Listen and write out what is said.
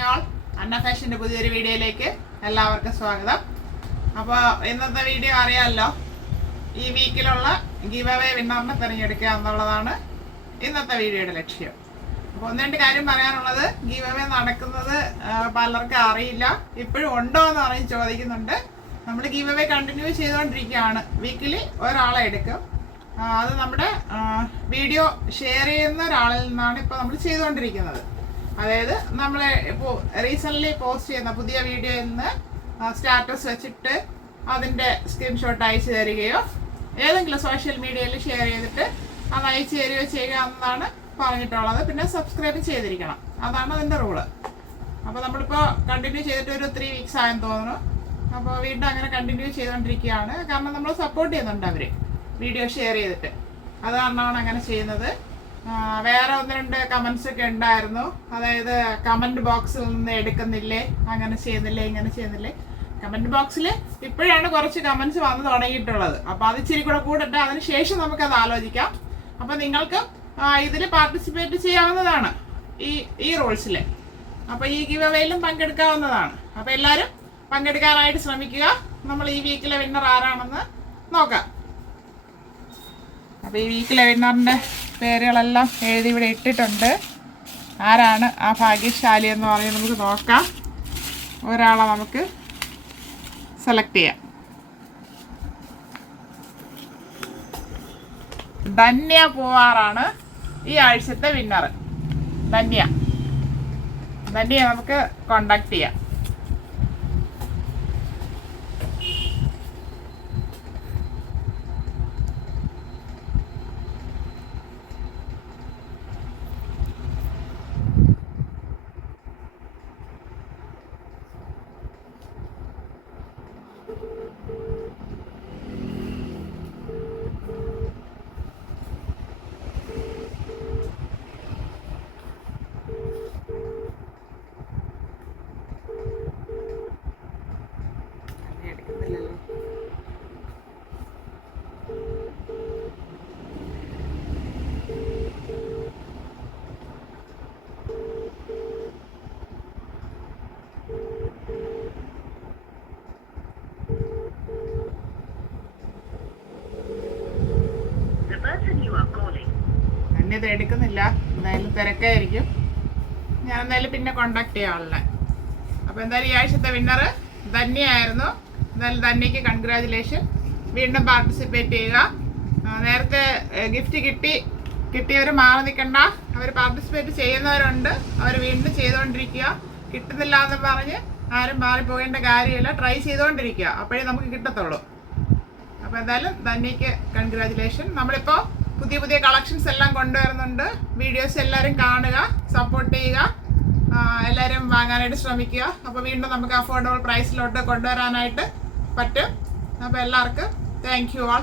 Hi all, അന്ന ഫാഷൻ്റെ പുതിയൊരു വീഡിയോയിലേക്ക് എല്ലാവർക്കും സ്വാഗതം. അപ്പോൾ ഇന്നത്തെ വീഡിയോ അറിയാമല്ലോ, ഈ വീക്കിലുള്ള ഗിവ് അവേ വിന്നറിനെ തിരഞ്ഞെടുക്കുക എന്നുള്ളതാണ് ഇന്നത്തെ വീഡിയോയുടെ ലക്ഷ്യം. അപ്പോൾ ഒന്ന് രണ്ട് കാര്യം പറയാനുള്ളത്, ഗിവ് അവേ നടക്കുന്നത് പലർക്കും അറിയില്ല, ഇപ്പോഴും ഉണ്ടോ എന്ന് പറഞ്ഞ് ചോദിക്കുന്നുണ്ട്. നമ്മൾ ഗിവ് അവേ കണ്ടിന്യൂ ചെയ്തുകൊണ്ടിരിക്കുകയാണ്. വീക്കിലി ഒരാളെ എടുക്കും. അത് നമ്മുടെ വീഡിയോ ഷെയർ ചെയ്യുന്ന ഒരാളിൽ നിന്നാണ് ഇപ്പോൾ നമ്മൾ ചെയ്തുകൊണ്ടിരിക്കുന്നത്. അതായത് നമ്മൾ ഇപ്പോൾ റീസെൻ്റ്ലി പോസ്റ്റ് ചെയ്യുന്ന പുതിയ വീഡിയോയിൽ നിന്ന് സ്റ്റാറ്റസ് വെച്ചിട്ട് അതിൻ്റെ സ്ക്രീൻഷോട്ട് അയച്ചു തരികയോ ഏതെങ്കിലും സോഷ്യൽ മീഡിയയിൽ ഷെയർ ചെയ്തിട്ട് അത് അയച്ചു തരികയോ ചെയ്യുക എന്നതാണ് പറഞ്ഞിട്ടുള്ളത്. പിന്നെ സബ്സ്ക്രൈബ് ചെയ്തിരിക്കണം, അതാണ് അതിൻ്റെ റൂള്. അപ്പോൾ നമ്മളിപ്പോൾ കണ്ടിന്യൂ ചെയ്തിട്ട് ഒരു 3 വീക്സ് ആയെന്ന് തോന്നുന്നു. അപ്പോൾ വീണ്ടും അങ്ങനെ കണ്ടിന്യൂ ചെയ്തുകൊണ്ടിരിക്കുകയാണ്. കാരണം നമ്മൾ സപ്പോർട്ട് ചെയ്യുന്നുണ്ട് അവർ വീഡിയോ ഷെയർ ചെയ്തിട്ട്, അത് കാരണമാണ് അങ്ങനെ ചെയ്യുന്നത്. വേറെ ഒന്ന് രണ്ട് കമൻസ് ഒക്കെ ഉണ്ടായിരുന്നു. അതായത് കമൻറ്റ് ബോക്സിൽ നിന്ന് എടുക്കുന്നില്ലേ, അങ്ങനെ ചെയ്യുന്നില്ലേ, ഇങ്ങനെ ചെയ്യുന്നില്ലേ. കമൻറ്റ് ബോക്സിൽ ഇപ്പോഴാണ് കുറച്ച് കമൻസ് വന്ന് തുടങ്ങിയിട്ടുള്ളത്. അപ്പോൾ അത് ഇച്ചിരി കൂടെ കൂടട്ടെ, അതിന് ശേഷം നമുക്കത് ആലോചിക്കാം. അപ്പോൾ നിങ്ങൾക്ക് ഇതിൽ പാർട്ടിസിപ്പേറ്റ് ചെയ്യാവുന്നതാണ് ഈ റൂൾസിൽ. അപ്പോൾ ഈ ഗിവ് അവേയിലും പങ്കെടുക്കാവുന്നതാണ്. അപ്പോൾ എല്ലാവരും പങ്കെടുക്കാനായിട്ട് ശ്രമിക്കുക. നമ്മൾ ഈ വീക്കിലെ വിന്നർ ആരാണെന്ന് നോക്കാം. അപ്പോൾ ഈ വീക്കിലെ വിന്നറിൻ്റെ പേരുകളെല്ലാം എഴുതി ഇവിടെ ഇട്ടിട്ടുണ്ട്. ആരാണ് ആ ഭാഗ്യശാലി എന്ന് പറഞ്ഞ് നമുക്ക് നോക്കാം. ഒരാളെ നമുക്ക് സെലക്ട് ചെയ്യാം. ധന്യ പൂവാറാണ് ഈ ആഴ്ചത്തെ വിന്നർ. ധന്യ നമുക്ക് കോണ്ടാക്ട് ചെയ്യാം. ഇത് എടുക്കുന്നില്ല, എന്തായാലും തിരക്കായിരിക്കും. ഞാൻ എന്തായാലും പിന്നെ കോണ്ടാക്ട് ചെയ്യാനുള്ളത്. അപ്പോൾ എന്തായാലും ഈ ആഴ്ചത്തെ വിന്നർ ധന്യയായിരുന്നു. എന്തായാലും ധന്യയ്ക്ക് കൺഗ്രാജുലേഷൻ. വീണ്ടും പാർട്ടിസിപ്പേറ്റ് ചെയ്യുക. നേരത്തെ ഗിഫ്റ്റ് കിട്ടിയവർ മാറി നിൽക്കണ്ട. അവർ പാർട്ടിസിപ്പേറ്റ് ചെയ്യുന്നവരുണ്ട്, അവർ വീണ്ടും ചെയ്തുകൊണ്ടിരിക്കുക. കിട്ടുന്നില്ല എന്ന് പറഞ്ഞ് ആരും മാറിപ്പോകേണ്ട കാര്യമില്ല, ട്രൈ ചെയ്തുകൊണ്ടിരിക്കുക, അപ്പോഴേ നമുക്ക് കിട്ടത്തുള്ളൂ. അപ്പോൾ എന്തായാലും ധന്യയ്ക്ക് കൺഗ്രാജുലേഷൻ. നമ്മളിപ്പോൾ പുതിയ കളക്ഷൻസ് എല്ലാം കൊണ്ടുവരുന്നുണ്ട്. വീഡിയോസ് എല്ലാവരും കാണുക, സപ്പോർട്ട് ചെയ്യുക, എല്ലാവരും വാങ്ങാനായിട്ട് ശ്രമിക്കുക. അപ്പോൾ വീണ്ടും നമുക്ക് അഫോർഡബിൾ പ്രൈസിലോട്ട് കൊണ്ടുവരാനായിട്ട് പറ്റും. അപ്പോൾ എല്ലാവർക്കും താങ്ക് യു ആൾ.